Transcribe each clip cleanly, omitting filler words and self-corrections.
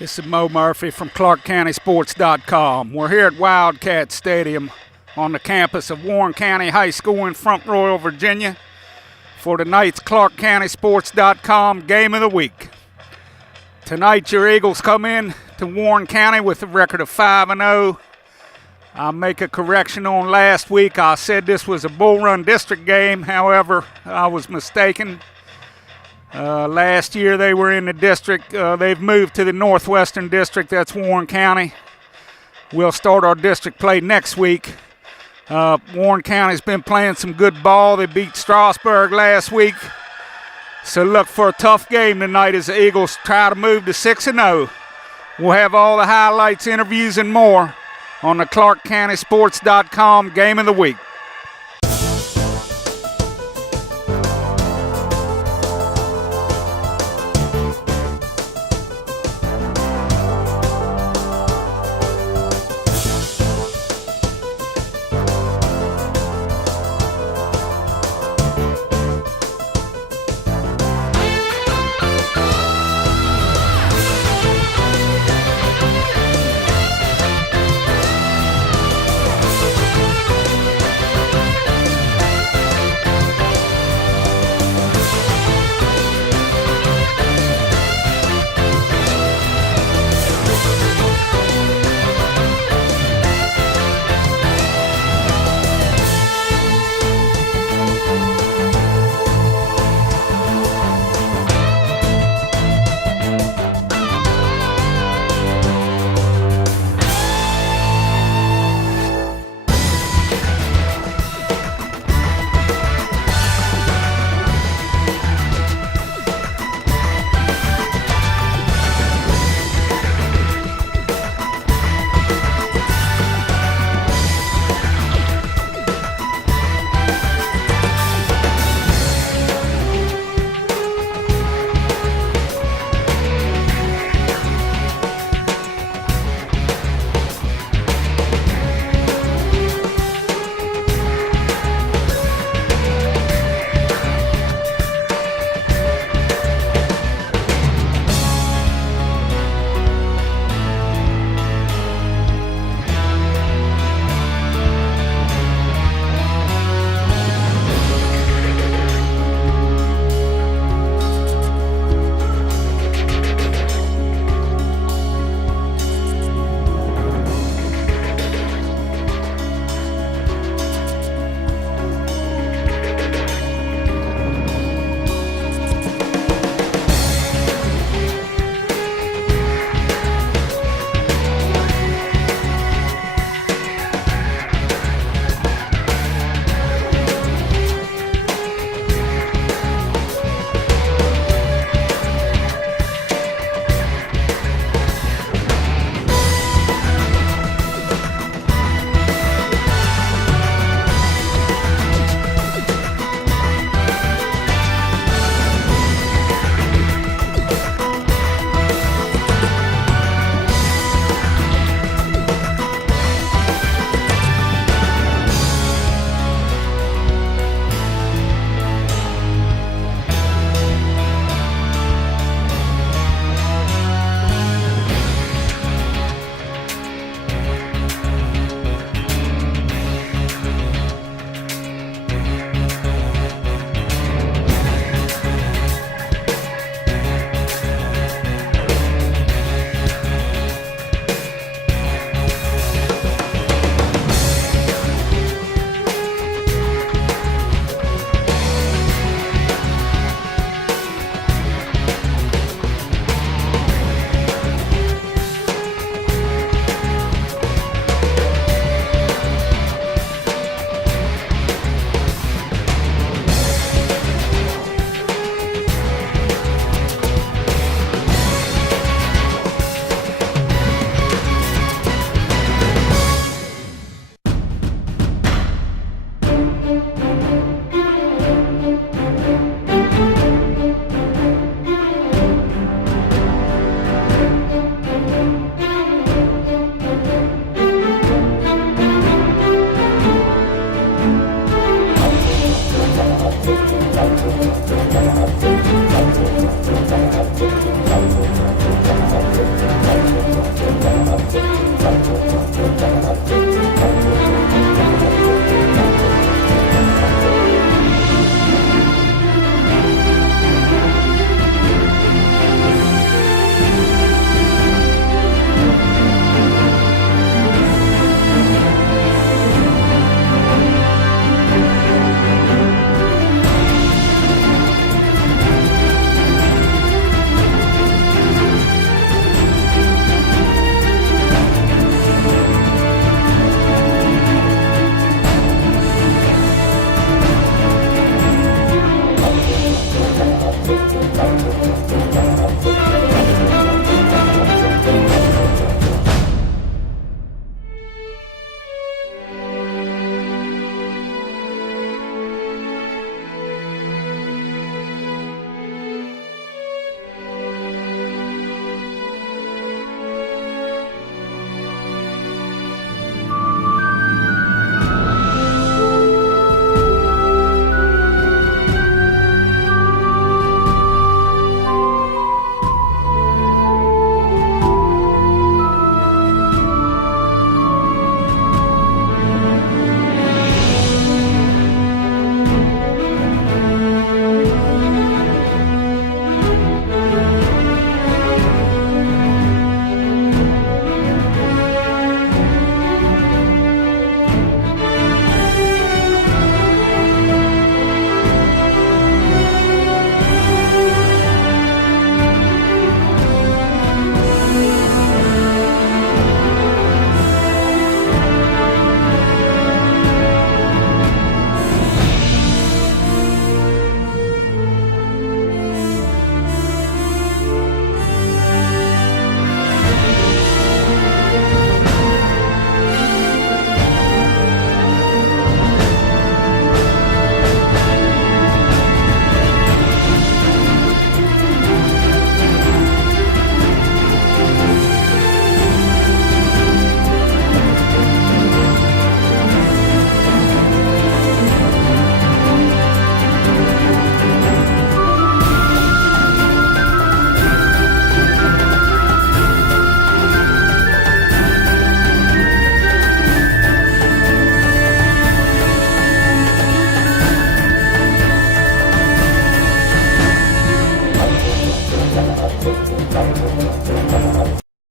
This is Moe Murphy from ClarkeCountySports.com. We're here at Wildcat Stadium on the campus of Warren County High School in Front Royal, Virginia, for tonight's ClarkeCountySports.com Game of the Week. Tonight, your Eagles come in to Warren County with a record of 5-0. I'll make a correction on last week. I said this was a Bull Run District game. However, I was mistaken. Last year they were in the district. They've moved to the Northwestern District. That's Warren County. We'll start our district play next week. Warren County's been playing some good ball. They beat Strasburg last week. So look for a tough game tonight as the Eagles try to move to 6-0. We'll have all the highlights, interviews, and more on the ClarkeCountySports.com Game of the Week.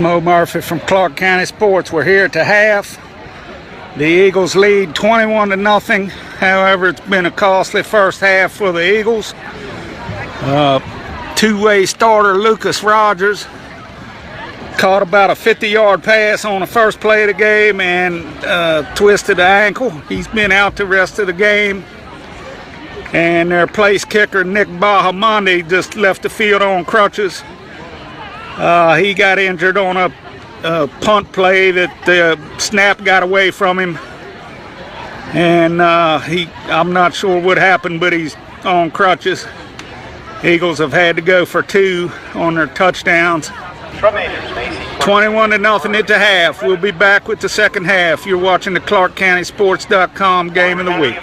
Moe Murphy from Clarke County Sports. We're here at the half. The Eagles lead 21-0. However, it's been a costly first half for the Eagles. Two-way starter Lucas Rogers caught about a 50-yard pass on the first play of the game and twisted the ankle. He's been out the rest of the game. And their place kicker, Nick Bahamonde, just left the field on crutches. He got injured on a punt play that the snap got away from him. And I'm not sure what happened, but he's on crutches. Eagles have had to go for 2 on their touchdowns. 21-0 at the half. We'll be back with the second half. You're watching the ClarkeCountySports.com Game of the Week.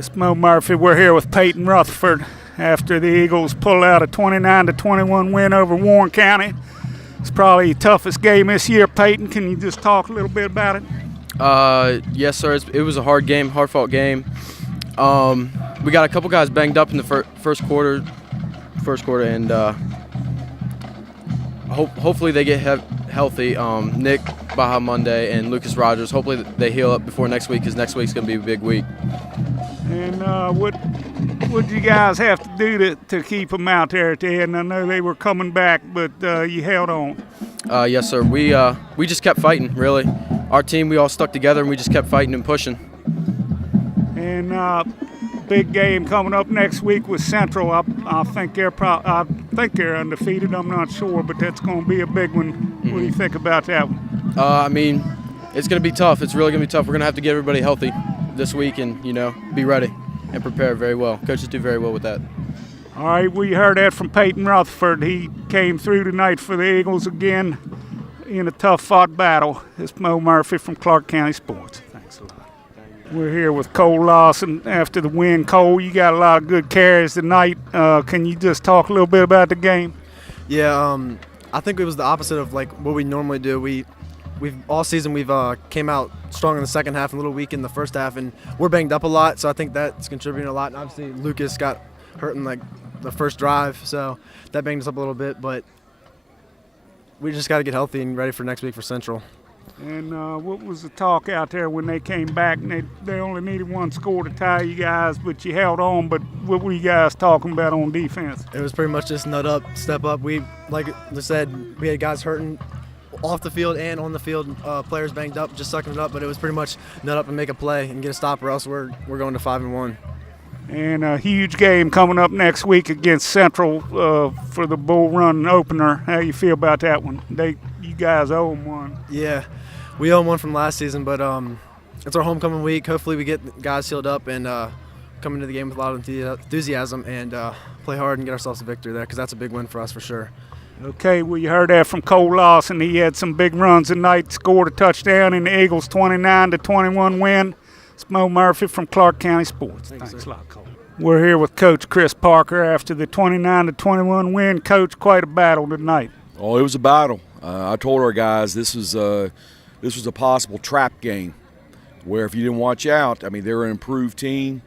It's Moe Murphy. We're here with Peyton Rutherford after the Eagles pull out a 29-21 win over Warren County. It's probably the toughest game this year. Peyton, can you just talk a little bit about it? Yes, sir. It was a hard game, hard-fought game. We got a couple guys banged up in the first quarter, and hopefully they get healthy. Nick Baja Monday and Lucas Rogers. Hopefully they heal up before next week, because next week's going to be a big week. And what did you guys have to do to keep them out there at the end? I know they were coming back, but you held on. Yes, sir. We just kept fighting, really. Our team, we all stuck together, and we just kept fighting and pushing. And big game coming up next week with Central. I think they're undefeated. I'm not sure, but that's going to be a big one. Mm-hmm. What do you think about that one? I mean, it's going to be tough. It's really going to be tough. We're going to have to get everybody healthy this week and, be ready and prepare very well. Coaches do very well with that. All right, we heard that from Peyton Rutherford. He came through tonight for the Eagles again in a tough-fought battle. It's Moe Murphy from Clarke County Sports. Thanks a lot. We're here with Cole Lawson after the win. Cole, you got a lot of good carries tonight. Can you just talk a little bit about the game? Yeah, I think it was the opposite of like what we normally do. We've all season we've came out strong in the second half and a little weak in the first half, and we're banged up a lot. So I think that's contributing a lot. And obviously Lucas got hurt in like the first drive, so that banged us up a little bit. But we just got to get healthy and ready for next week for Central. And what was the talk out there when they came back? And they only needed one score to tie you guys, but you held on. But what were you guys talking about on defense? It was pretty much just nut up, step up. We, like I said, we had guys hurting off the field and on the field, players banged up, just sucking it up. But it was pretty much nut up and make a play and get a stop, or else we're going to 5-1. And a huge game coming up next week against Central for the Bull Run opener. How you feel about that one? You guys owe them one. Yeah, we owe them one from last season, but it's our homecoming week. Hopefully we get guys healed up and come into the game with a lot of enthusiasm and play hard and get ourselves a victory there, because that's a big win for us for sure. Okay, well, you heard that from Cole Lawson. He had some big runs tonight, scored a touchdown in the Eagles' 29-21 win. It's Moe Murphy from Clarke County Sports. Thanks a lot, Cole. We're here with Coach Chris Parker after the 29-21 win. Coach, quite a battle tonight. Oh, it was a battle. I told our guys this was a possible trap game, where if you didn't watch out, I mean, they're an improved team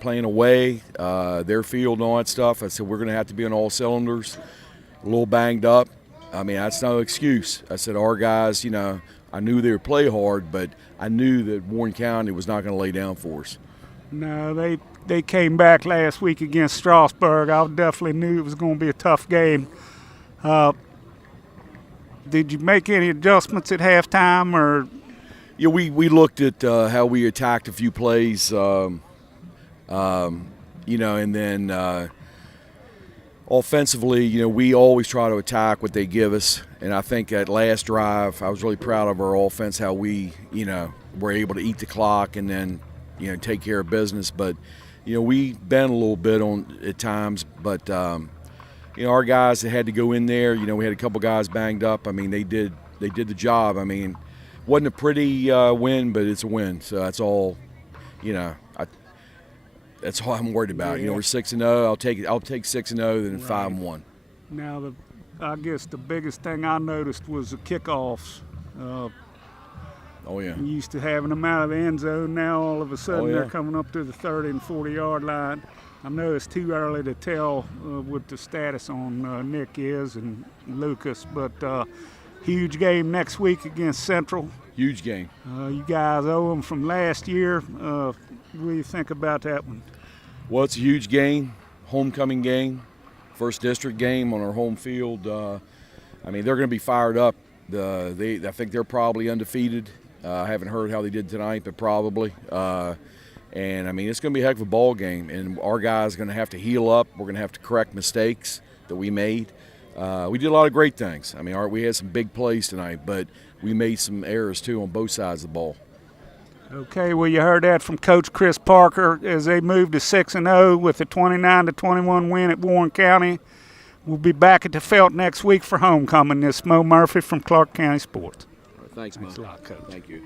playing away, their field and all that stuff. I said we're going to have to be on all cylinders, a little banged up. I mean, that's no excuse. I said our guys, I knew they would play hard, but I knew that Warren County was not going to lay down for us. No, they came back last week against Strasburg. I definitely knew it was going to be a tough game. Did you make any adjustments at halftime, or? Yeah, we looked at how we attacked a few plays, and then offensively, we always try to attack what they give us. And I think that last drive, I was really proud of our offense, how we, were able to eat the clock and then, take care of business. But, we bent a little bit at times. But, our guys that had to go in there, we had a couple guys banged up. I mean, they did the job. I mean, wasn't a pretty win, but it's a win. So that's all, that's all I'm worried about. Yeah. We're 6-0. I'll take 6-0 than 5-1. Now, I guess the biggest thing I noticed was the kickoffs. Oh, yeah. We used to having them out of the end zone. Now, all of a sudden, they're coming up to the 30 and 40-yard line. I know it's too early to tell what the status on Nick is and Lucas, but huge game next week against Central. Huge game. You guys owe them from last year. What do you think about that one? Well, it's a huge game, homecoming game, first district game on our home field. I mean, they're going to be fired up. I think they're probably undefeated. I haven't heard how they did tonight, but probably. And, I mean, it's going to be a heck of a ball game, and our guys are going to have to heal up. We're going to have to correct mistakes that we made. We did a lot of great things. I mean, we had some big plays tonight, but we made some errors, too, on both sides of the ball. Okay, well, you heard that from Coach Chris Parker as they moved to 6-0 with a 29-21 win at Warren County. We'll be back at the Felt next week for homecoming. This is Moe Murphy from Clarke County Sports. Thanks, Mo. Thanks a lot, Coach. Thank you.